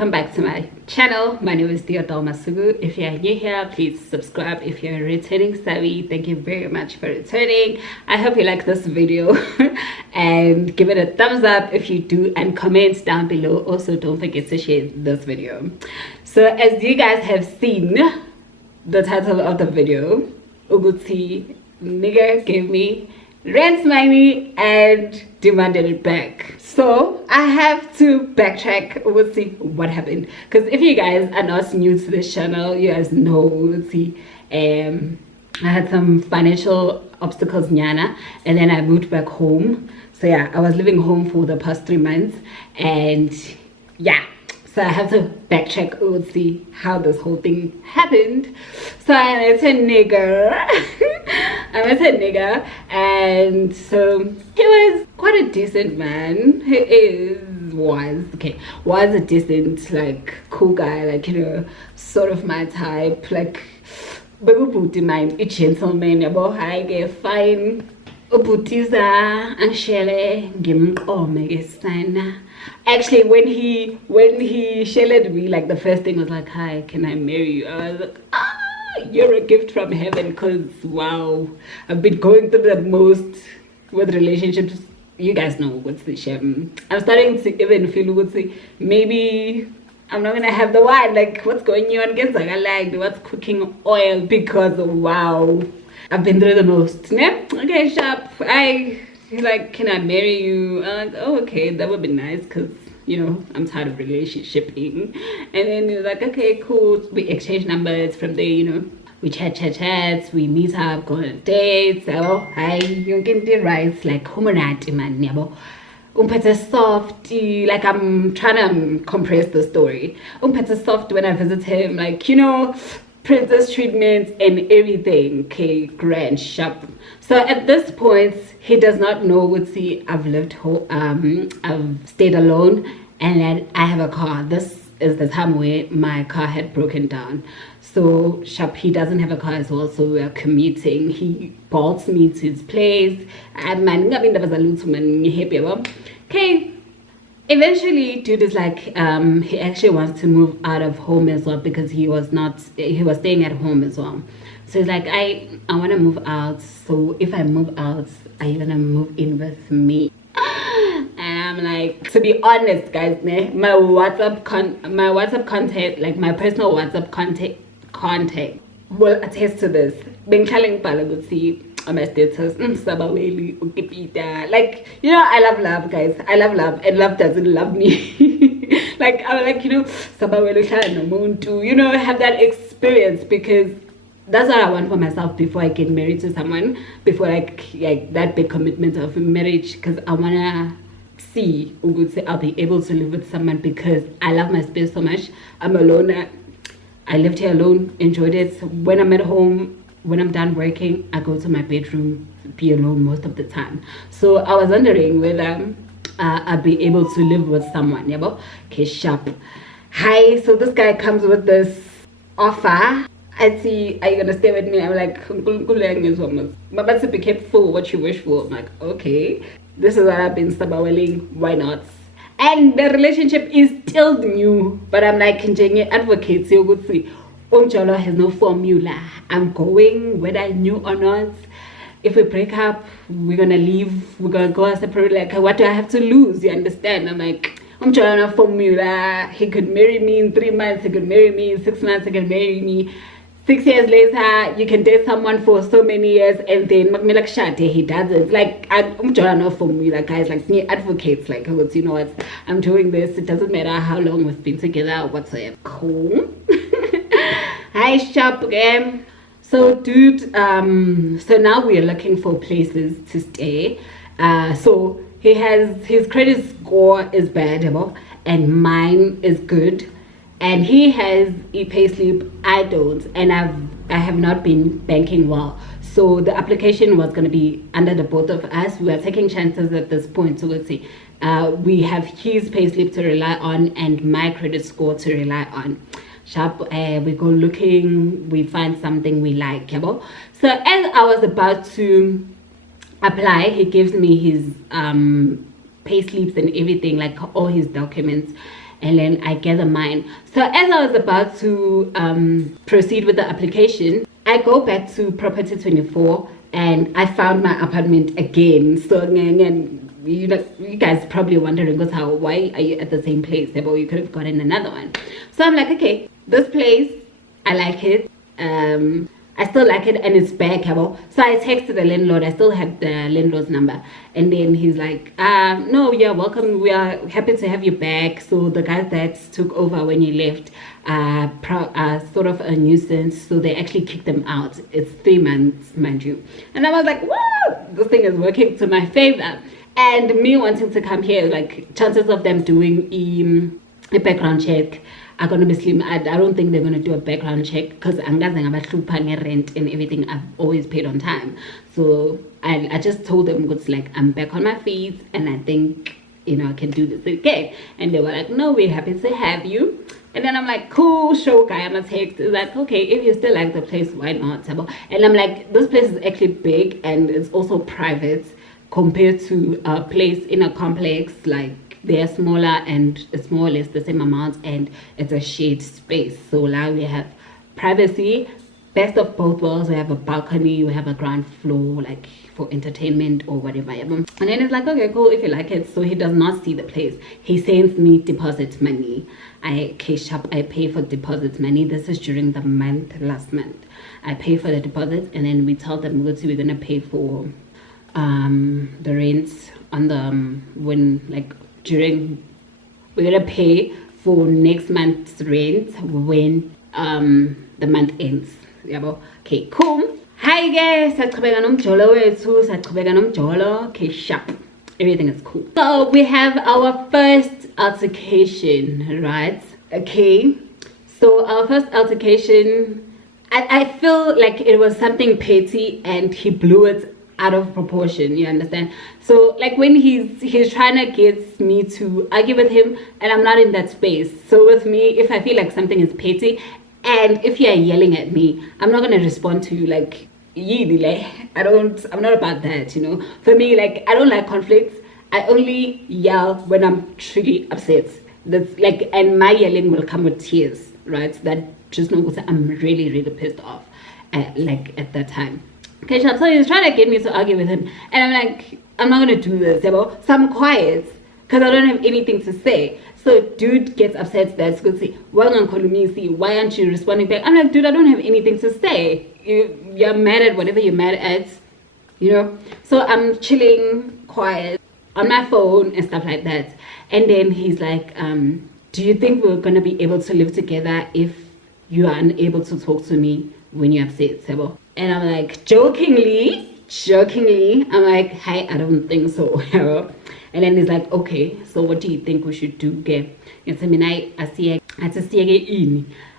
welcome back to my channel. My name is Theo-Doll. If you're new here, please subscribe. If you're a returning savvy, thank you very much for returning. I hope you like this video and give it a thumbs up if you do, and comment down below. Also, don't forget to share this video. So as you guys have seen, the title of the video, Uguti nigger gave me rent money and demanded it back. So I have to backtrack. We'll see what happened, because if you guys are not new to this channel, you guys know, we'll see, I had some financial obstacles nyana, and then I moved back home. So yeah, I was living home for the past 3 months, and yeah, so I have to backtrack. We'll see how this whole thing happened. So I met a nigger. And so he was quite a decent man. Was a decent, like, cool guy, like, you know, sort of my type, like baby mind, a gentleman, about I get fine. Ubutiza angshele ngimqome. Actually, when he shelled me, like, the first thing was like, "Hi, can I marry you?" I was like, you're a gift from heaven, because wow, I've been going through the most with relationships. You guys know what's the shame. I'm starting to even feel, maybe I'm not gonna have the one. Like, what's going on? Like, what's cooking oil? Because wow, I've been through the most. Okay, sharp. He's like, can I marry you? I'm like, oh, okay, that would be nice, because, you know, I'm tired of relationshiping. And then he was like, okay, cool. We exchange numbers. From there, you know, we chats, we meet up, go on dates. Oh, hi, you can do rights, like, homonati man, yabo. Soft, like, I'm trying to compress the story. Soft, when I visit him, like, you know, princess treatments and everything. Okay, grand shop. So at this point, he does not know I've lived home, I've stayed alone, and then I have a car. This is the time where my car had broken down. So shop, he doesn't have a car as well, so we are commuting. He bolts me to his place. Okay. Eventually, dude is like, he actually wants to move out of home as well, because he was staying at home as well. So he's like, I want to move out. So if I move out, are you gonna move in with me? And I'm like, to be honest, guys, my WhatsApp contact, like my personal WhatsApp contact will attest to this. My status, like, you know, I love love, guys. I love love, and love doesn't love me. Like, I'm like, you know, you know, have that experience, because that's what I want for myself before I get married to someone, before like that big commitment of marriage, because I wanna see I'll be able to live with someone, because I love my space so much. I'm alone. I lived here alone, enjoyed it. When I'm at home, when I'm done working, I go to my bedroom, be alone most of the time. So I was wondering whether I'd be able to live with someone. Yeah, okay, sharp. Hi, so this guy comes with this offer. I see, are you gonna stay with me? I'm like, Mama, be careful what you wish for. I'm like, okay, this is what I've been sabawelling, why not? And the relationship is still new, but I'm like, advocate, so good see. Umjolo has no formula. I'm going whether I knew or not. If we break up, we're gonna leave, we're gonna go our separate. Like, what do I have to lose? You understand? I'm like, Umjolo no formula. He could marry me in 3 months, he could marry me in 6 months, he could marry me 6 years later. You can date someone for so many years, and then he doesn't. Like, I'm no formula, guys. Like, me advocates, like, you know what, I'm doing this, it doesn't matter how long we've been together or whatsoever. Cool. Hi, shop again. So dude, so now we are looking for places to stay. So his credit score is bad, and mine is good. And he has a payslip, I don't, and I have not been banking well. So the application was going to be under the both of us. We are taking chances at this point. So let's see. We have his payslip to rely on and my credit score to rely on. Sharp, we go looking, we find something we like. So as I was about to apply, he gives me his payslips and everything, like all his documents. and then I gather mine. So as I was about to proceed with the application, I go back to property 24 and I found my apartment again. So you know, you guys probably wondering why are you at the same place? Well, you could have gotten another one. So I'm like, okay, this place, I like it. I still like it, and it's back. So I texted the landlord. I still had the landlord's number, and then he's like, no, you're welcome. We are happy to have you back. So the guys that took over when you left are sort of a nuisance, so they actually kicked them out. It's 3 months, mind you. And I was like, wow, this thing is working to my favor. And me wanting to come here, like, chances of them doing a background check are going to be slim. I don't think they're going to do a background check because I'm rent and everything. I've always paid on time. So I just told them, like, I'm back on my feet and I think, you know, I can do this again. And they were like, no, we're happy to have you. And then I'm like, cool, show guy. I'm a text. It's like, okay, if you still like the place, why not? And I'm like, this place is actually big and it's also private compared to a place in a complex. Like, they are smaller and it's more or less the same amount, and it's a shared space. So now we have privacy, best of both worlds. We have a balcony, we have a ground floor, like for entertainment or whatever. And then it's like, okay, cool, if you like it. So he does not see the place. He sends me deposit money. I cash up, I pay for deposit money. This is during the last month. I pay for the deposit, and then we tell them we're gonna pay for the rents on the we're gonna pay for next month's rent when the month ends. Okay, cool. Hi guys, okay, sharp. Everything is cool. So we have our first altercation, right? Okay, so our first altercation, I feel like it was something petty and he blew it out of proportion, you understand? So like when he's trying to get me to argue with him and I'm not in that space. So with me, if I feel like something is petty and if you're yelling at me, I'm not gonna respond to you like I'm not about that, you know. For me, like, I don't like conflicts. I only yell when I'm truly upset. That's like, and my yelling will come with tears, right? That just knows I'm really, really pissed off like at that time. Okay, so he's trying to get me to argue with him, and I'm like, I'm not gonna do this, so I'm quiet because I don't have anything to say. So dude gets upset. That's good. See, why aren't you responding back? I'm like, dude, I don't have anything to say. You're mad at whatever you're mad at, you know. So I'm chilling, quiet on my phone and stuff like that. And then he's like, do you think we're gonna be able to live together if you are unable to talk to me when you're upset, Sebo? And I'm like, jokingly, I'm like, hi, I don't think so. And then he's like, okay, so what do you think we should do? Okay, I mean, I see in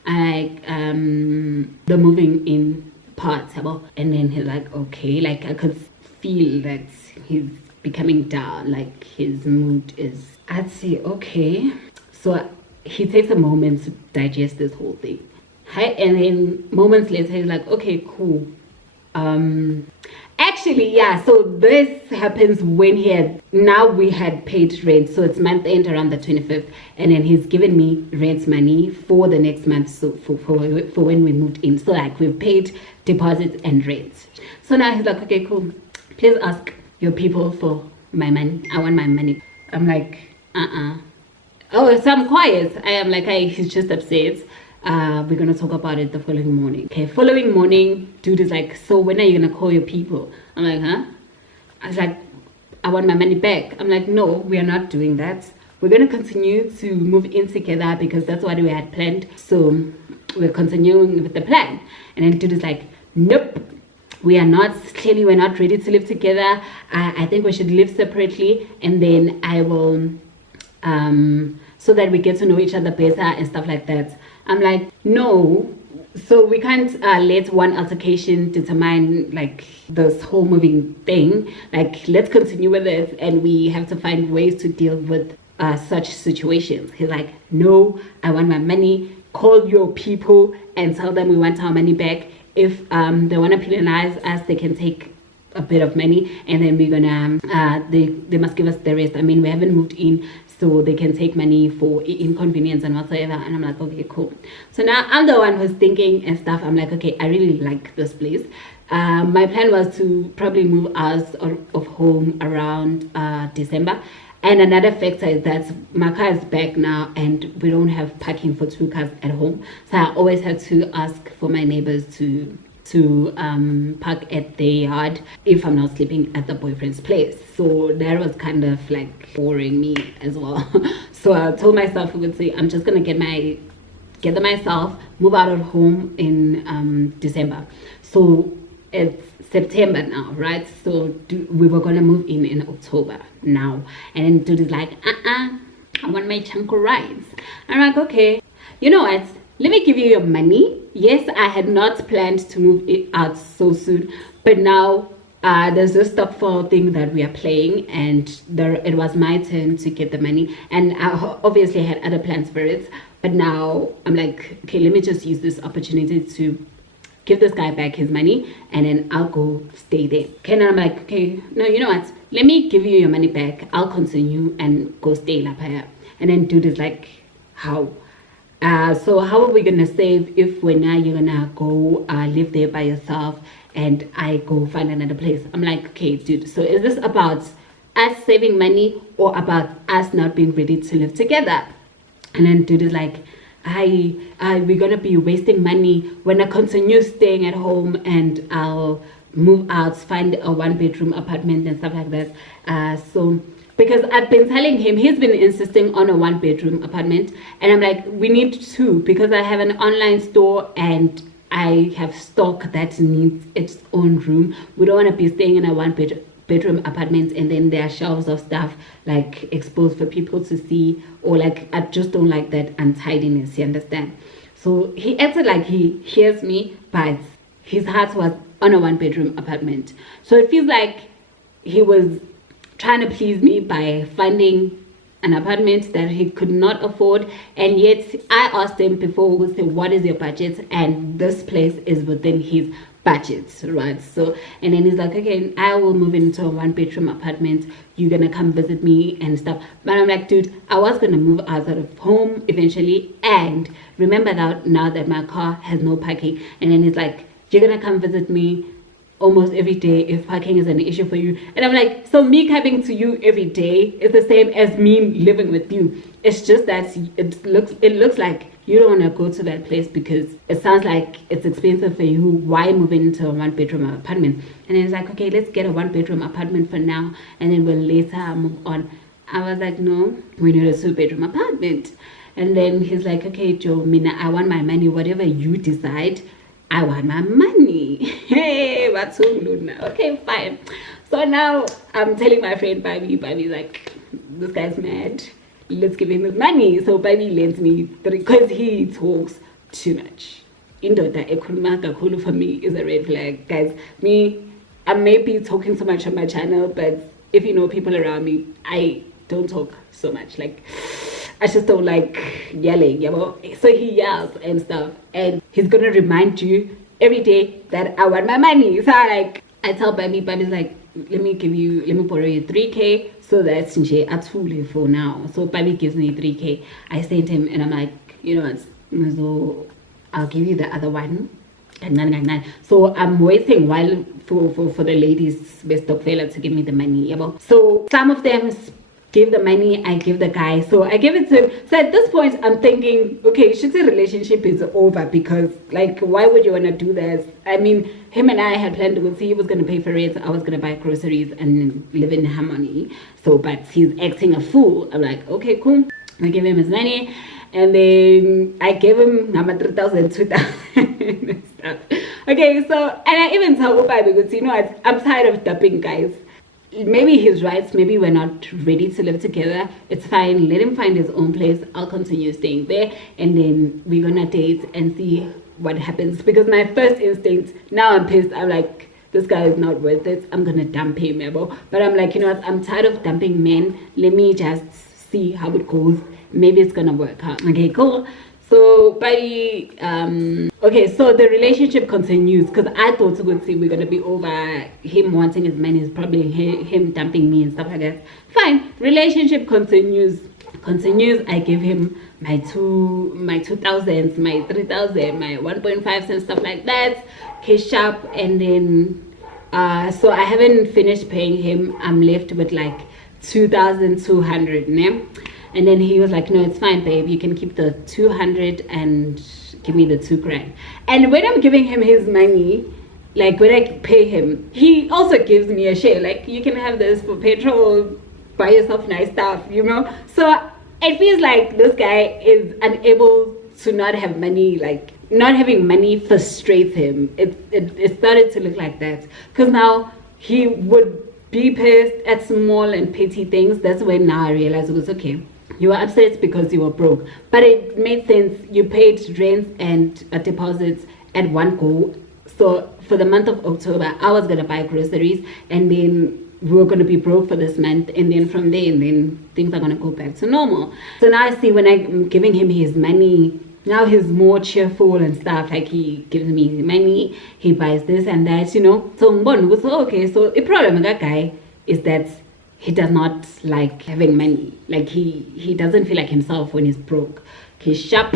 like the moving in parts. And then he's like, okay, like I could feel that he's becoming down, like his mood is. I'd say, okay. So he takes a moment to digest this whole thing. And then moments later, he's like, okay, cool. Actually, yeah, so this happens when we had paid rent. So it's month end around the 25th. And then he's given me rent money for the next month. So for when we moved in. So like we've paid deposits and rent. So now he's like, okay, cool. Please ask your people for my money. I want my money. I'm like, Oh, so I'm quiet. I am like, he's just upset. We're gonna talk about it the following morning. Okay, following morning, dude is like, so when are you gonna call your people? I'm like, huh? I was like, I want my money back. I'm like, no, we are not doing that. We're gonna continue to move in together because that's what we had planned. So we're continuing with the plan. And then dude is like, nope, we are not. Clearly, we're not ready to live together. I think we should live separately, and then I will, so that we get to know each other better and stuff like that. I'm like, no, so we can't let one altercation determine like this whole moving thing. Like, let's continue with it, and we have to find ways to deal with such situations. He's like, no, I want my money. Call your people and tell them we want our money back. If they want to penalize us, they can take a bit of money, and then we're gonna they must give us the rest. I mean, we haven't moved in so they can take money for inconvenience and whatsoever. And I'm like, okay, cool. So now I'm the one who's thinking and stuff. I'm like, okay, I really like this place. My plan was to probably move us of home around December. And another factor is that my car is back now and we don't have parking for 2 cars at home. So I always have to ask for my neighbors to park at their yard if I'm not sleeping at the boyfriend's place. So that was kind of like boring me as well. So I told myself, I'm just gonna get them myself, move out of home in December. So it's September now, right? So we were gonna move in October now, and then dude is like, I want my chunk of rides. I'm like, okay, you know what? Let me give you your money. Yes, I had not planned to move it out so soon, but now there's this stock for thing that we are playing, and it was my turn to get the money, and I obviously had other plans for it. But now I'm like, okay, let me just use this opportunity to give this guy back his money, and then I'll go stay there. Okay, and I'm like, okay, no, you know what? Let me give you your money back. I'll continue and go stay in Lapaya. And then dude is like, how? So how are we gonna save if when now you're gonna go live there by yourself and I go find another place? I'm like, okay, dude, so is this about us saving money or about us not being ready to live together? And then dude is like, we're gonna be wasting money when I continue staying at home and I'll move out, find a 1-bedroom apartment and stuff like that. So because I've been telling him, he's been insisting on a 1-bedroom apartment, and I'm like, we need 2 because I have an online store and I have stock that needs its own room. We don't want to be staying in a 1-bedroom apartment and then there are shelves of stuff like exposed for people to see, or like I just don't like that untidiness, you understand? So he acted like he hears me, but his heart was on a 1-bedroom apartment. So it feels like he was trying to please me by finding an apartment that he could not afford, and yet I asked him before, we say, what is your budget? And this place is within his budget, right? So, and then he's like, okay, I will move into a 1-bedroom apartment, you're gonna come visit me and stuff. But I'm like, dude, I was gonna move out of home eventually, and remember that now that my car has no parking. And then he's like, you're gonna come visit me almost every day if parking is an issue for you. And I'm like, so me coming to you every day is the same as me living with you. It's just that it looks like you don't want to go to that place because it sounds like it's expensive for you. Why moving into a 1-bedroom apartment? And then it's like, okay, let's get a 1-bedroom apartment for now, and then we'll later move on. I was like, no, we need a 2-bedroom apartment. And then he's like, okay, Joe, Mina, I want my money. Whatever you decide, I want my money. Hey, what's so Luna? Okay, fine. So now I'm telling my friend Baby's like, this guy's mad. Let's give him his money. So Baby lends me because he talks too much. Indota ekhuluma kakhulu for me is a red flag, guys. I may be talking so much on my channel, but if you know people around me, I don't talk so much. Like, I just don't like yelling, you know? So he yells and stuff, and he's gonna remind you every day that I want my money. So I tell Baby's like, let me borrow you 3K so that's Atule for now. So Baby gives me 3K. I sent him and I'm like, you know what, so I'll give you the other one. So I'm waiting while for the ladies best of fella to give me the money, you know? So some of them give the money, I give the guy. So I give it to him. So at this point, I'm thinking, okay, should the relationship is over, because like, why would you want to do this? I mean, him and I had planned to go see, he was going to pay for it. I was going to buy groceries and live in harmony. So, but he's acting a fool. I'm like, okay, cool. I give him his money. And then I gave him 3,000, 2,000 and stuff. Okay, so, and I even tell Upa, because, you know, I'm tired of dumping guys. Maybe he's right, maybe we're not ready to live together. It's fine, let him find his own place. I'll continue staying there, and then we're gonna date and see what happens. Because my first instinct, now I'm pissed, I'm like, this guy is not worth it, I'm gonna dump him, but I'm like, you know what, I'm tired of dumping men. Let me just see how it goes. Maybe it's gonna work out. Okay, cool. So Buddy, okay, so the relationship continues, because I thought we're gonna be over. Him wanting his money is probably him dumping me and stuff like that. Fine, relationship continues. Continues, I give him my 2000s, my 3000, my 1.5 and stuff like that. Okay, sharp. And then so I haven't finished paying him. I'm left with like 2,200, né? And then he was like, no, it's fine, babe, you can keep the 200 and give me the 2 grand. And when I'm giving him his money, like when I pay him, he also gives me a share, like, you can have this for petrol, buy yourself nice stuff, you know. So it feels like this guy is unable to not have money. Like, not having money frustrates him. It started to look like that, because now he would be pissed at small and petty things. That's when now I realized it was okay. You were upset because you were broke, but it made sense. You paid rent and deposits at one go. So for the month of October, I was gonna buy groceries, and then we were gonna be broke for this month, and then from there, and then things are gonna go back to normal. So now I see when I'm giving him his money, now he's more cheerful and stuff. Like, he gives me money, he buys this and that, you know. So okay, so the problem with that guy is that he does not like having money. Like, he doesn't feel like himself when he's broke. Okay, sharp.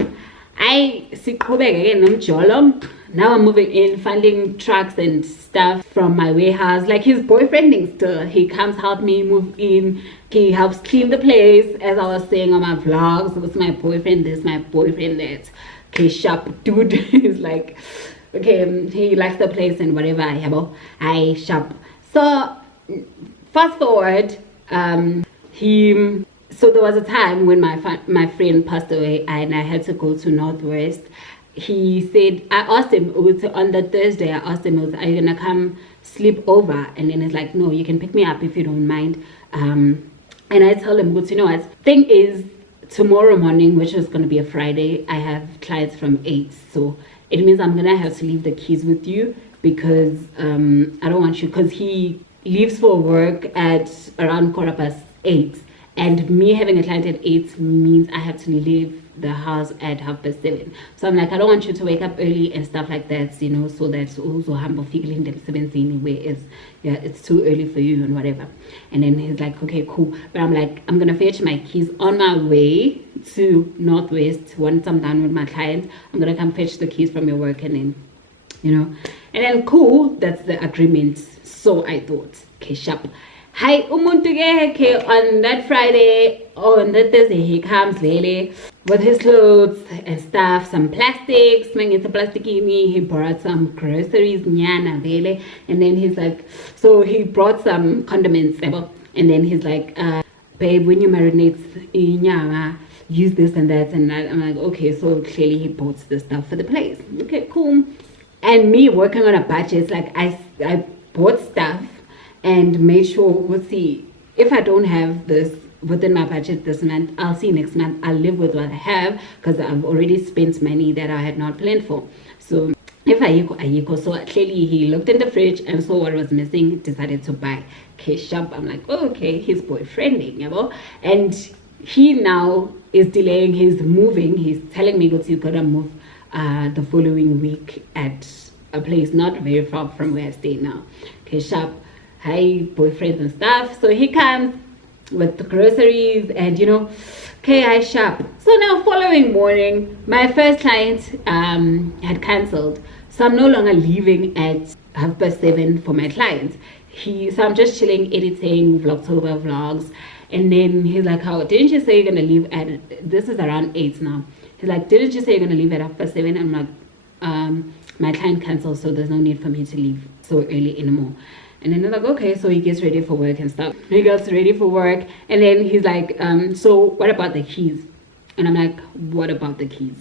I see again. Now I'm moving in, finding trucks and stuff from my warehouse. Like, his boyfriending still. He comes help me move in. He helps clean the place, as I was saying on my vlogs. It's my boyfriend this, my boyfriend that. Okay, sharp dude is like, okay, he likes the place and whatever. I sharp. So fast forward, so there was a time when my friend passed away and I had to go to Northwest. He said, I asked him on the Thursday, I asked him, are you gonna come sleep over? And then he's like, no, you can pick me up if you don't mind. And I told him, you know what, thing is, tomorrow morning, which is gonna be a Friday, I have clients from 8, so it means I'm gonna have to leave the keys with you, because I don't want you, because he leaves for work at around 8:15, and me having a client at 8 means I have to leave the house at 7:30. So I'm like, I don't want you to wake up early and stuff like that, you know, so that's also humble feeling them 17 whereas it's too early for you and whatever. And then he's like, okay, cool. But I'm like, I'm gonna fetch my keys on my way to Northwest. Once I'm done with my client, I'm gonna come fetch the keys from your work, and then, you know, and then cool, that's the agreement. So I thought, okay, sharp. Hi, okay, on that Friday, on that Thursday, he comes lele with his clothes and stuff, some plastics, he brought some groceries, and then he's like, so he brought some condiments, and then he's like, babe, when you marinate nyama, use this and that and that. I'm like, okay, so clearly he bought the stuff for the place. Okay, cool. And me working on a budget, like I bought stuff and made sure, we'll see, if I don't have this within my budget this month, I'll see next month. I'll live with what I have, because I've already spent money that I had not planned for. So if I so clearly he looked in the fridge and saw what was missing, decided to buy. Okay, shop. I'm like, oh, okay, he's boyfriending, you know? And he now is delaying his moving. He's telling me he's gonna move the following week at a place not very far from where I stay now. Okay, shop. Hi, boyfriends and stuff. So he comes with the groceries and, you know, okay, I shop. So now following morning, my first client had cancelled, so I'm no longer leaving at 7:30 for my clients. So I'm just chilling, editing Vlogtober vlogs, and then he's like, how didn't you say you're gonna leave at, this is around 8 now, he's like, didn't you say you're gonna leave at 7:30? I'm like, my client cancelled, so there's no need for me to leave so early anymore. And then they're like, okay, so he gets ready for work and stuff. He gets ready for work, and then he's like, so what about the keys? And I'm like, what about the keys?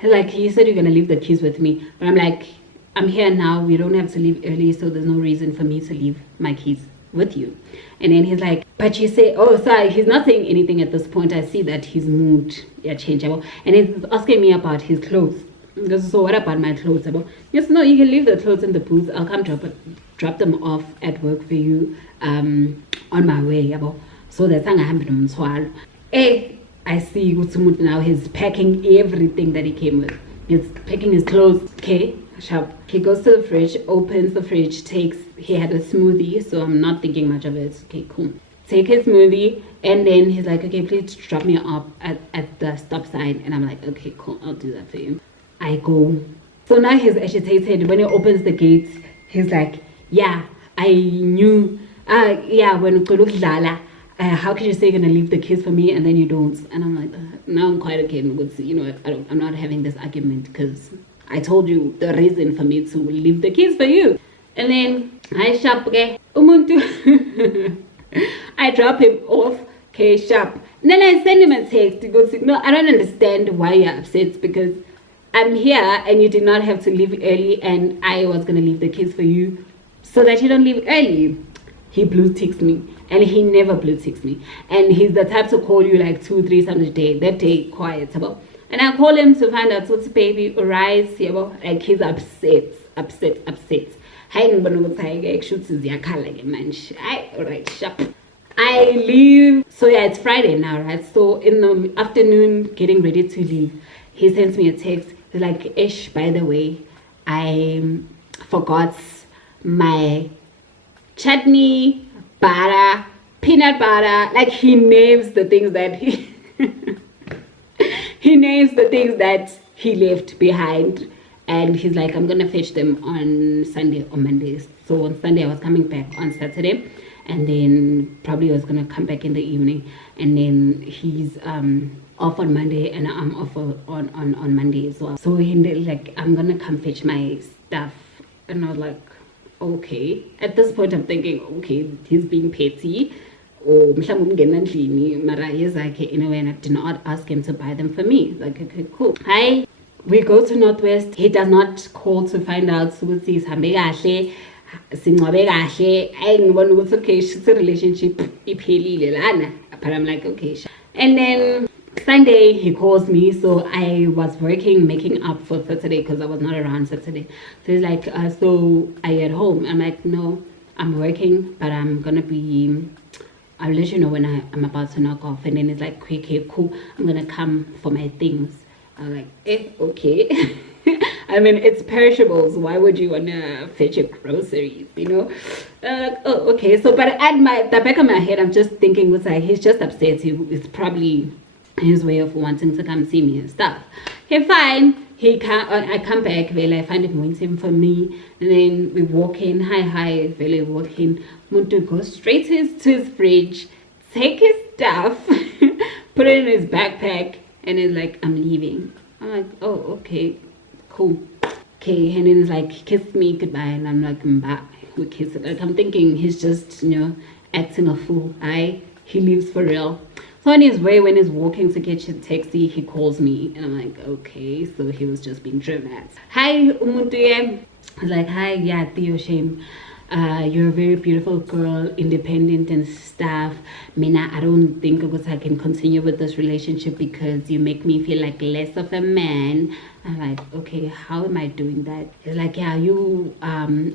He's like, he said you're gonna leave the keys with me. But I'm like, I'm here now, we don't have to leave early, so there's no reason for me to leave my keys with you. And then he's like, but you say, oh, sorry, he's not saying anything at this point. I see that his mood changeable. And he's asking me about his clothes. So what about my clothes? Yes, no, you can leave the clothes in the booth. I'll come drop them off at work for you on my way. So that's how I see now he's packing everything that he came with. He's packing his clothes. Okay, sharp. He goes to the fridge, opens the fridge, he had a smoothie, so I'm not thinking much of it. Okay, cool. take his smoothie, and then he's like, okay, please drop me off at the stop sign. And I'm like, okay, cool, I'll do that for you. I go. So now he's agitated. When he opens the gate, he's like, yeah, I knew, yeah, when Kulukdala, how can you say you're gonna leave the kids for me and then you don't? And I'm like, now I'm quite okay with, you know, I'm not having this argument because I told you the reason for me to leave the kids for you. And then I shop, okay, umuntu. I drop him off, okay, shop. And then I send him a text. He goes, no, I don't understand why you're upset, because I'm here and you did not have to leave early, and I was gonna leave the kids for you so that you don't leave early. He blue ticks me, and he never blue ticks me. And he's the type to call you like 2-3 times a day. That day, quiet about. And I call him to find out what's baby rise, like he's upset. I alright, sharp. I leave. So yeah, it's Friday now, right? So in the afternoon, getting ready to leave, he sends me a text. He's like, Ish, by the way, I forgot my chutney, butter, peanut butter. Like he names the things that he names the things that he left behind. And he's like, I'm gonna fetch them on Sunday or Monday. So on Sunday I was coming back on Saturday, and then probably I was gonna come back in the evening. And then he's off on Monday, and I'm off on Monday as well. So he like, I'm gonna come fetch my stuff. And I was like, okay. At this point I'm thinking, okay, he's being petty, or mara anyway, and I did not ask him to buy them for me. Like, okay, cool. We go to Northwest. He does not call to find out ukuthi sihambe kahle, sinqobe kahle. I ngibona ukuthi okay, it's a relationship iphelile lana. But I'm like, okay. And then Sunday he calls me. So I was working, making up for Saturday because I was not around Saturday. So he's like, so are you at home? I'm like, no, I'm working, but I'm gonna be, I'll let you know when I'm about to knock off. And then he's like, okay, cool, I'm gonna come for my things. I'm like, okay. I mean, it's perishables. Why would you wanna fetch your groceries, you know? Oh, okay. So, but at the back of my head, I'm just thinking, what's like, he's just upset. It's probably his way of wanting to come see me and stuff. Okay, fine. I come back, I find him waiting for me, and then we walk in. Hi, Vele walk in. Muntu goes straight to his fridge, take his stuff, put it in his backpack, and he's like, I'm leaving. I'm like, oh, okay, cool. Okay, and then he's like, kiss me goodbye, and I'm like, bye. We kiss it. Like, I'm thinking he's just, you know, acting a fool. He leaves for real. So on his way, when he's walking to get his taxi, he calls me, and I'm like, okay, so he was just being dramatic. Hi, umuntu. I was like, hi, yeah, Theo, shame. You're a very beautiful girl, independent and stuff. Mina, I don't think I can continue with this relationship because you make me feel like less of a man. I'm like, okay, how am I doing that? He's like, yeah, you,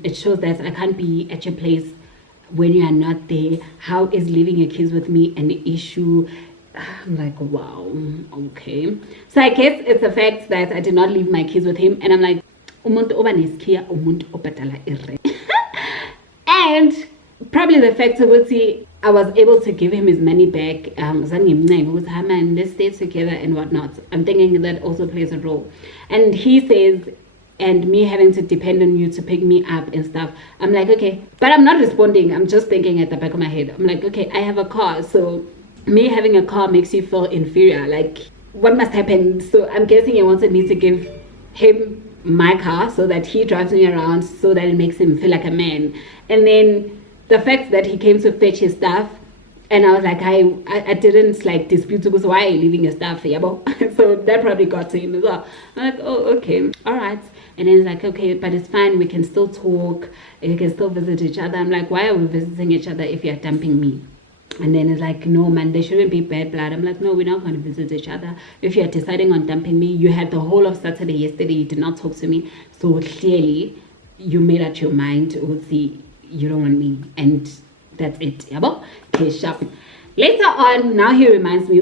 it shows that I can't be at your place when you are not there. How is leaving your kids with me an issue? I'm like, wow, okay. So I guess it's the fact that I did not leave my kids with him, and I'm like, umuntu obaneskia, umuntu obadala irre. And probably the fact that I was able to give him his money back, man, let's stay together and whatnot. I'm thinking that also plays a role. And he says, and me having to depend on you to pick me up and stuff. I'm like, okay, but I'm not responding. I'm just thinking at the back of my head. I'm like, okay, I have a car, so me having a car makes you feel inferior. Like, what must happen? So I'm guessing he wanted me to give him my car so that he drives me around, so that it makes him feel like a man. And then the fact that he came to fetch his stuff, and I was like, I didn't like dispute because why are you leaving your stuff here? So that probably got to him as well. I'm like, oh, okay, all right. And then he's like, okay, but it's fine, we can still talk, we can still visit each other. I'm like, why are we visiting each other if you're dumping me? And then it's like, no, man, there shouldn't be bad blood. I'm like, no, we're not going to visit each other. If you're deciding on dumping me, you had the whole of Saturday yesterday, you did not talk to me. So clearly, you made up your mind, you don't want me. And that's it. Okay, sharp. Later on, now he reminds me,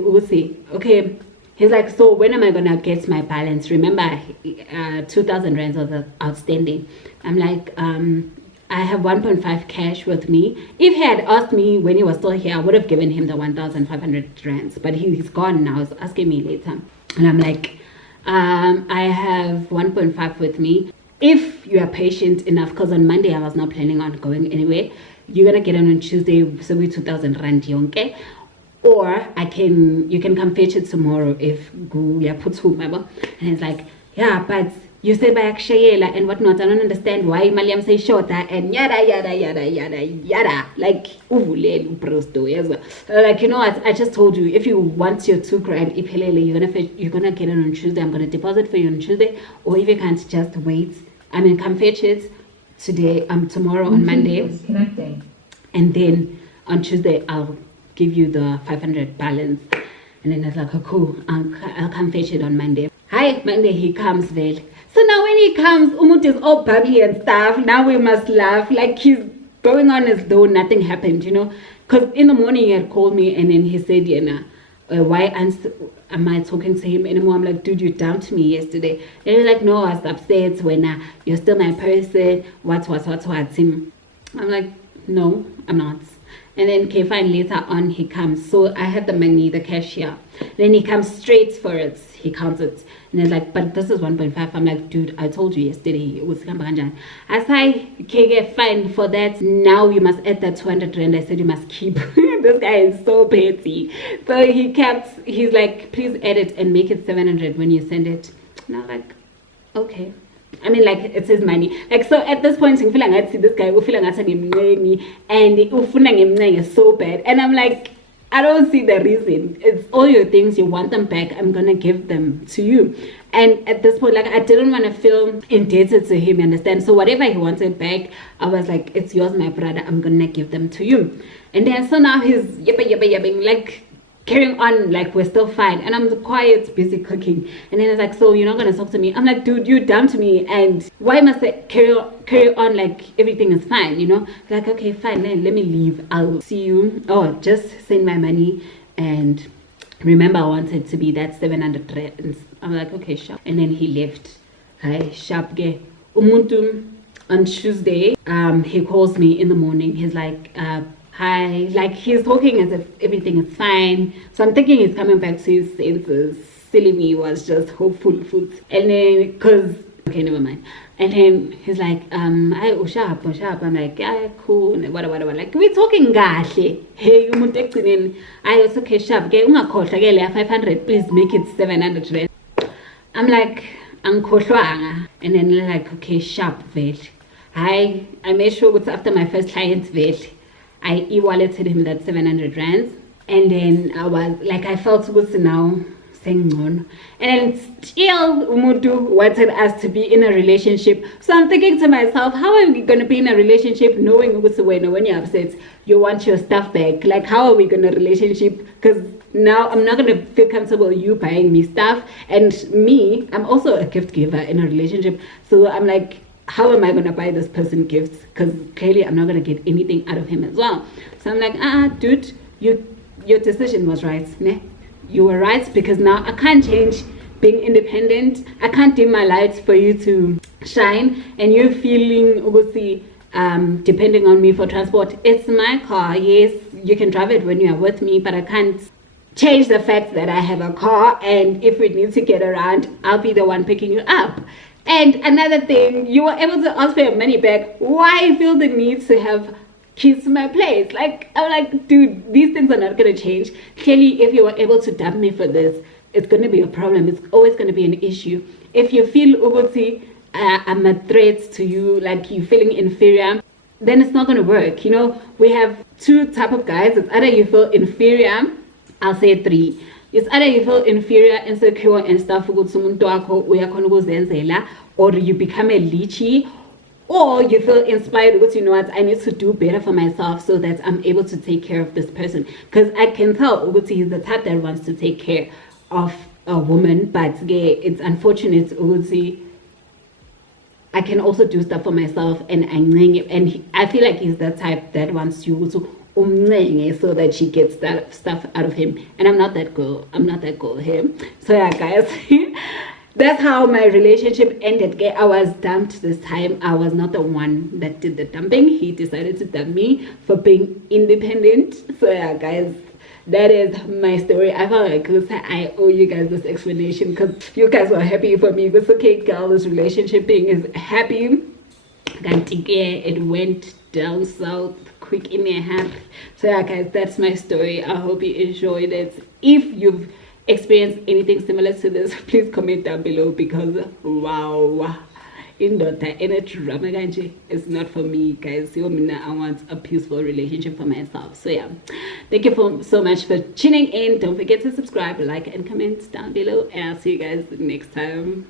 okay, he's like, so when am I going to get my balance? Remember, 2,000 rands was outstanding. I'm like, I have 1.5 cash with me. If he had asked me when he was still here, I would have given him the 1,500 rands. But he's gone now. He's asking me later. And I'm like, I have 1.5 with me. If you are patient enough, because on Monday I was not planning on going anywhere, you're gonna get it on Tuesday, so we 2,000 rand yonke. Or you can come fetch it tomorrow if you put home, remember? And he's like, yeah, but you say by Akshayela and whatnot. I don't understand why Maliam say shorter and yada yada yada yada yada. Like like, you know, I just told you, if you want your 2 grand you're gonna get it on Tuesday. I'm gonna deposit for you on Tuesday. Or if you can't, just wait. I mean, come fetch it today, tomorrow on Monday. And then on Tuesday I'll give you the 500 balance. And then I was like, oh, cool, I'll come fetch it on Monday. Hi, Monday he comes, Vel. So now when he comes, Umut is all bubbly and stuff. Now we must laugh. Like he's going on as though nothing happened, you know. Because in the morning he had called me and then he said, why am I talking to him anymore? I'm like, dude, you dumped me yesterday. And he's like, no, I was upset when you're still my person. What? I'm like, no, I'm not. And then fine, later on he comes. So I had the money, the cashier. Then he comes straight for it. He counts it. And he's like, but this is 1.5. I'm like, dude, I told you yesterday it was Kambanjan. I say, okay, fine for that. Now you must add that 200 rand. I said you must keep. This guy is so petty. So he's like, please add it and make it 700 when you send it. And I'm like, okay. I mean, like, it's his money. Like, so at this point, I feel like I see this guy who feel like and is so bad. And I'm like, I don't see the reason. It's all your things. You want them back. I'm gonna give them to you. And at this point, like, I didn't want to feel indebted to him. You understand? So whatever he wanted back, I was like, it's yours, my brother. I'm gonna give them to you. And then so now he's yapping, like, carrying on like we're still fine, and I'm quiet, busy cooking. And then it's like, so you're not gonna talk to me? I'm like, dude, you dumped me, and why must I carry on like everything is fine, you know? Like, okay, fine, then let me leave. I'll see you. Oh, just send my money, and remember I wanted to be that 700 rands. I'm like, okay, sharp. And then he left. Hi, sharp ge umuntu. On Tuesday, he calls me in the morning. He's like, hi, like he's talking as if everything is fine. So I'm thinking he's coming back to his senses. Silly me was just hopeful food. And then, okay, never mind. And then he's like, sharp. I'm like, yeah, cool. Whatever. Like, we're talking gahle. Hey, umuntu ekugcineni. It's okay, sharp. Ke ungakhohlwa ke le 500, please make it 700 rand. I'm like, angikhohlwanga. And then like, okay, sharp, vel. I made sure it's after my first client, vel. I e-walleted him that 700 rands, and then I felt good now saying on. And then still Umudu wanted us to be in a relationship. So I'm thinking to myself, how are we gonna be in a relationship knowing when you're upset, you want your stuff back? Like, how are we gonna relationship? Because now I'm not gonna feel comfortable you buying me stuff, and me, I'm also a gift giver in a relationship. So I'm like, how am I gonna buy this person gifts? Because clearly I'm not gonna get anything out of him as well. So I'm like, dude, your decision was right. Ne? You were right, because now I can't change being independent. I can't dim my lights for you to shine, and you're feeling obviously depending on me for transport. It's my car. Yes, you can drive it when you are with me, but I can't change the fact that I have a car, and if we need to get around, I'll be the one picking you up. And another thing, you were able to ask for your money back. Why feel the need to have keys to my place? Like, I'm like, dude, these things are not going to change. Clearly, if you were able to dump me for this, it's going to be a problem. It's always going to be an issue. If you feel, obviously, I'm a threat to you, like you're feeling inferior, then it's not going to work. You know, we have two type of guys. It's either you feel inferior, I'll say 3. It's either you feel inferior, insecure, and stuff, or you become a leechy, or you feel inspired, you know what, I need to do better for myself so that I'm able to take care of this person. Because I can tell he's the type that wants to take care of a woman, but it's unfortunate. I can also do stuff for myself, and I feel like he's the type that wants you to so that she gets that stuff out of him, and I'm not that girl. Here. So yeah, guys. That's how my relationship ended. Okay, I was dumped this time. I was not the one that did the dumping. He decided to dump me for being independent. So yeah, guys, that is my story. I felt like I owe you guys this explanation because you guys were happy for me. This okay, girl, this relationship thing is happy. It went down south quick in a half. So yeah, guys, that's my story. I hope you enjoyed it. If you've experienced anything similar to this, please comment down below, because wow, in a drama it's not for me, guys. I want a peaceful relationship for myself. So yeah, thank you so much for tuning in. Don't forget to subscribe, like, and comment down below, and I'll see you guys next time.